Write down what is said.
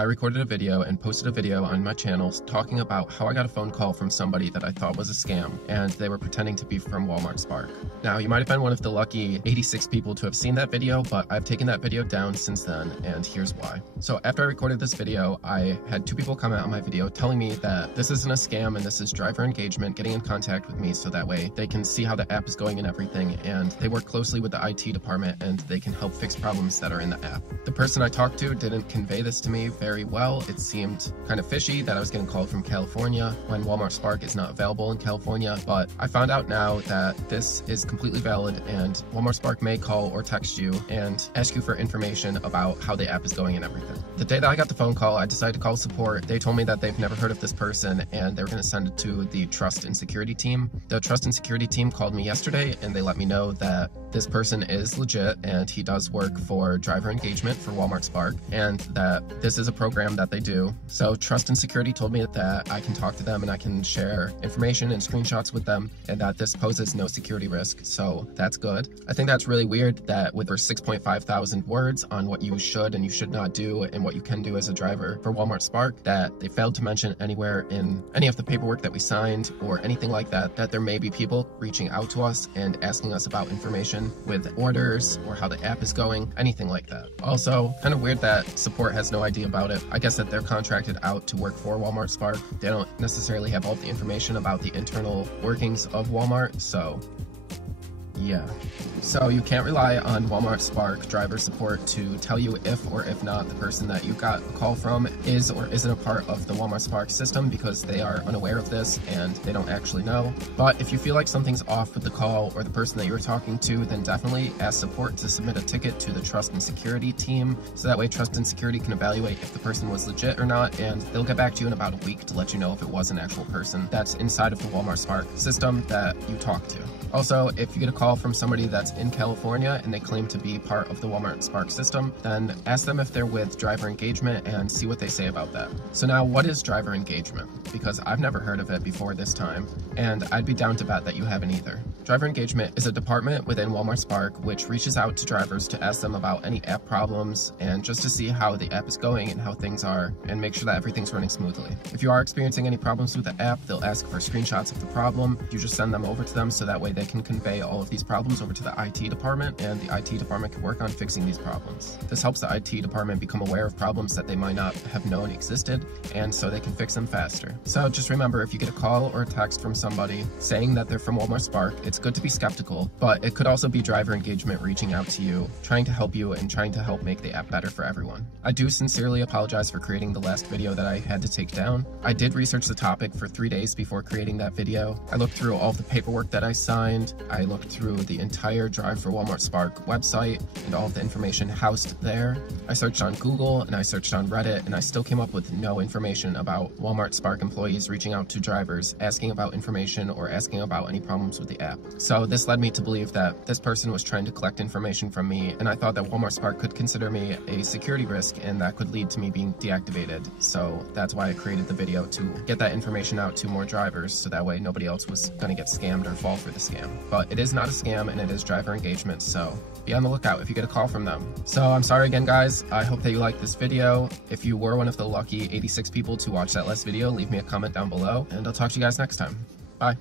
I recorded a video and posted a video on my channel talking about how I got a phone call from somebody that I thought was a scam, and they were pretending to be from Walmart Spark. Now, you might have been one of the lucky 86 people to have seen that video, but I've taken that video down since then, and here's why. So after I recorded this video, I had 2 people comment on my video telling me that this isn't a scam and this is driver engagement, getting in contact with me so that way they can see how the app is going and everything, and they work closely with the IT department and they can help fix problems that are in the app. The person I talked to didn't convey this to me very well. It seemed kind of fishy that I was getting called from California when Walmart Spark is not available in California, but I found out now that this is completely valid and Walmart Spark may call or text you and ask you for information about how the app is going and everything. The day that I got the phone call, I decided to call support. They told me that they've never heard of this person and they were going to send it to the Trust and Security team. The Trust and Security team called me yesterday and they let me know that this person is legit and he does work for driver engagement for Walmart Spark and that this is a program that they do. So Trust and Security told me that I can talk to them and I can share information and screenshots with them and that this poses no security risk. So that's good. I think that's really weird that with over 6.5 thousand words on what you should and you should not do and what you can do as a driver for Walmart Spark, that they failed to mention anywhere in any of the paperwork that we signed or anything like that, that there may be people reaching out to us and asking us about information with orders or how the app is going, anything like that. Also, kind of weird that support has no idea about it. I guess that they're contracted out to work for Walmart Spark. They don't necessarily have all the information about the internal workings of Walmart, so yeah. So you can't rely on Walmart Spark driver support to tell you if or if not the person that you got a call from is or isn't a part of the Walmart Spark system, because they are unaware of this and they don't actually know. But if you feel like something's off with the call or the person that you were talking to, then definitely ask support to submit a ticket to the Trust and Security team, so that way Trust and Security can evaluate if the person was legit or not, and they'll get back to you in about a week to let you know if it was an actual person that's inside of the Walmart Spark system that you talked to. Also, if you get a call from somebody that's in California and they claim to be part of the Walmart Spark system, then ask them if they're with driver engagement and see what they say about that. So now, what is driver engagement? Because I've never heard of it before this time, and I'd be down to bet that you haven't either. Driver engagement is a department within Walmart Spark which reaches out to drivers to ask them about any app problems and just to see how the app is going and how things are and make sure that everything's running smoothly. If you are experiencing any problems with the app, they'll ask for screenshots of the problem. You just send them over to them so that way they can convey all of these problems over to the IT department, and the IT department can work on fixing these problems. This helps the IT department become aware of problems that they might not have known existed, and so they can fix them faster. So just remember, if you get a call or a text from somebody saying that they're from Walmart Spark, it's good to be skeptical, but it could also be driver engagement reaching out to you, trying to help you and trying to help make the app better for everyone. I do sincerely apologize for creating the last video that I had to take down. I did research the topic for 3 days before creating that video. I looked through all of the paperwork that I signed. I looked through the entire Drive for Walmart Spark website and all of the information housed there. I searched on Google and I searched on Reddit, and I still came up with no information about Walmart Spark employees reaching out to drivers asking about information or asking about any problems with the app. So this led me to believe that this person was trying to collect information from me, and I thought that Walmart Spark could consider me a security risk and that could lead to me being deactivated. So that's why I created the video, to get that information out to more drivers so that way nobody else was going to get scammed or fall for the scam. But it is not a scam and it is driver engagement, so be on the lookout if you get a call from them. So I'm sorry again, guys. I hope that you liked this video. If you were one of the lucky 86 people to watch that last video, leave me a comment down below, and I'll talk to you guys next time. Bye.